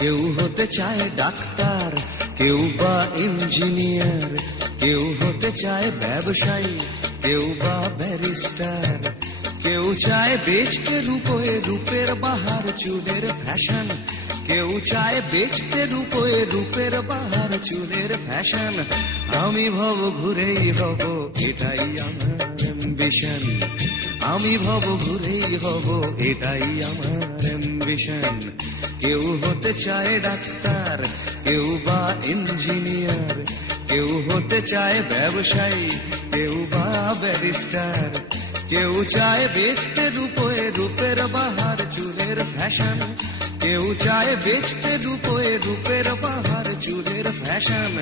কেউ হতে চায় ডাক্তার, কেউ বা ইঞ্জিনিয়ার, কেউ হতে চায় ব্যবসায়ী, কেউ বা ব্যারিস্টার, কেউ চায় বেচতে রূপে রূপের বাহার চুলের ফ্যাশন, কেউ চায় বেচতে রূপে রূপের বাহার চুলের ফ্যাশন। আমি ভব ঘুরেই হব, এটাই আমার অ্যাম্বিশন। আমি ভব ঘুরেই হব, এটাই আমার অ্যাম্বিশন। কেউ হতে চায় ডাক্তার, কেউ বা ইঞ্জিনিয়ার, কেউ হতে চায় ব্যবসায়ী, কেউ বা ব্যারিস্টার, কেউ চায় বেচতে রূপে রূপের বাহার চুলের ফ্যাশন, কেউ চায় বেচতে রূপে রূপের বাহার চুলের ফ্যাশন।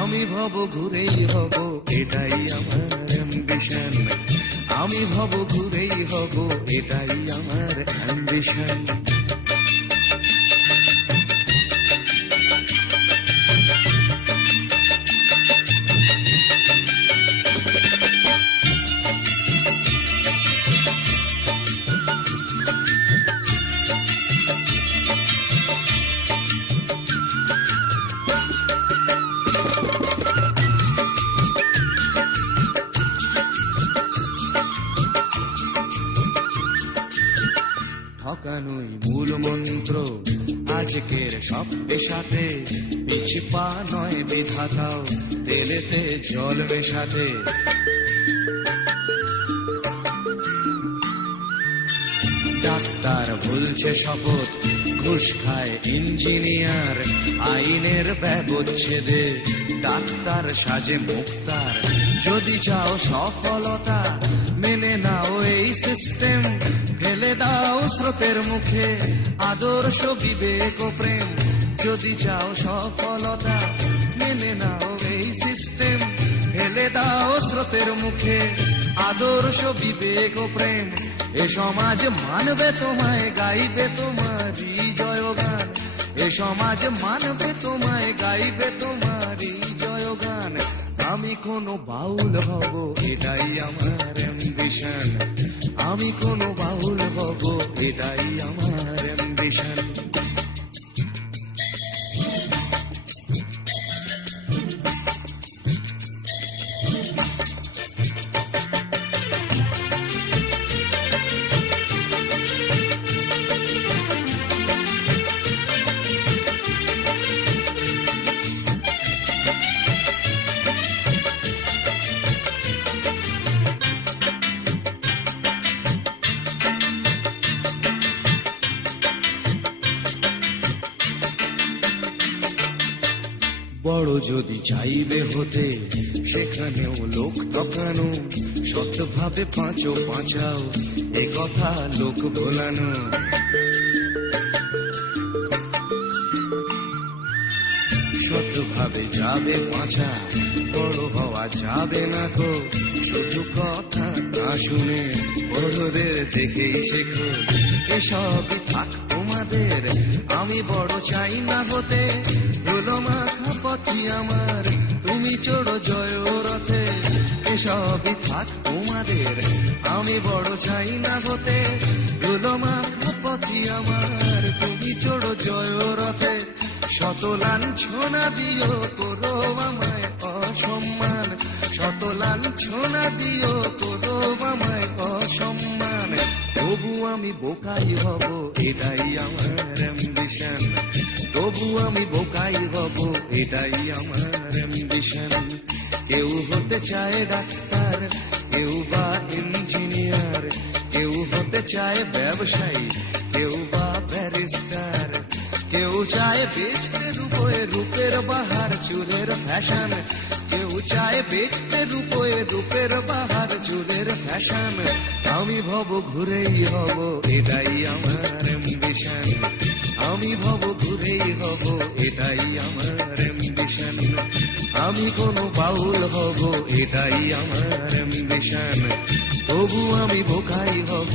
আমি ভব ঘুরেই হব, এটাই আমার অ্যাম্বিশন। আমি ভব ঘুরেই হব, এটাই আমার অ্যাম্বিশন। ঠকানোই মূল মন্ত্র আজকের সব পেশাতে, পিছু পা নয় বিধাতাও তেলেতে জল মেশাতে। ডাক্তার ভুলছে শপথ, ঘুষ খায় ইঞ্জিনিয়ার, আইনের ব্যবচ্ছেদে ডাক্তার সাজে মুক্তার। যদি চাও সফলতা মেনে নাও এই সিস্টেম, ফেলে দাও স্রোতের মুখে আদর্শ বিবেক ও প্রেম। যদি চাও সফলতা মেনে নাও এই সিস্টেম, ফেলে দাও স্রোতের মুখে আদর্শ বিবেক ও প্রেম। এ সমাজ মানবে তোমায়, গাইবে তোমারই জয়গান। এ সমাজ মানবে তোমায়, গাইবে তোমারই জয়গান। আমি কোনো বাউল হব, এটাই আমার অ্যাম্বিশন। আমি কোনো বাউল হব, এটাই আমার অ্যাম্বিশন। বড় যদি চাইবে হতে, সেখানেও লোক ঠকানো, সৎভাবে পাঁচো পাঁচাও, এ কথা লোক ভোলানো। সৎভাবে যাবে পাঁচা, বড় হওয়া যাবে না গো। শুধু কথা না শুনে বড়দের দেখেই শেখো, এসবই থাক তোমাদের। আমি বড় চাই না হতে, ধুলো মাখা পথই আমার, তুমি চড়ো জয় রথে। এসবই থাক তোমাদের, আমি বড় চাই না হতে, ধুলো মাখা পথই আমার, তুমি চড়ো জয় রথে। শত লাঞ্ছনা দিও করো আমায় অসম্মান, শত লাঞ্ছনা দিও করো আমায় অসম্মান। তবু আমি বোকাই হব, এটাই আমার অ্যাম্বিশন। তবু আমি বোকাই হব, এটাই আমার অ্যাম্বিশন। কেউ হতে চায় ডাক্তার, কেউ বা ইঞ্জিনিয়ার, কেউ হতে চায় ব্যবসায়ী, কেউ বা ব্যারিস্টার, কেউ চায় বেচতে রূপে রূপের বাহার চুলের ফ্যাশন, কেউ চায় বেচতে রূপে রূপের বাহার ভব ঘুরেই হব, এটাই আমার অ্যাম্বিশন। আমি ভব ঘুরেই হব, এটাই আমার অ্যাম্বিশন। আমি কোনো বাউল হব, এটাই আমার অ্যাম্বিশন। তবু আমি বোকাই হব,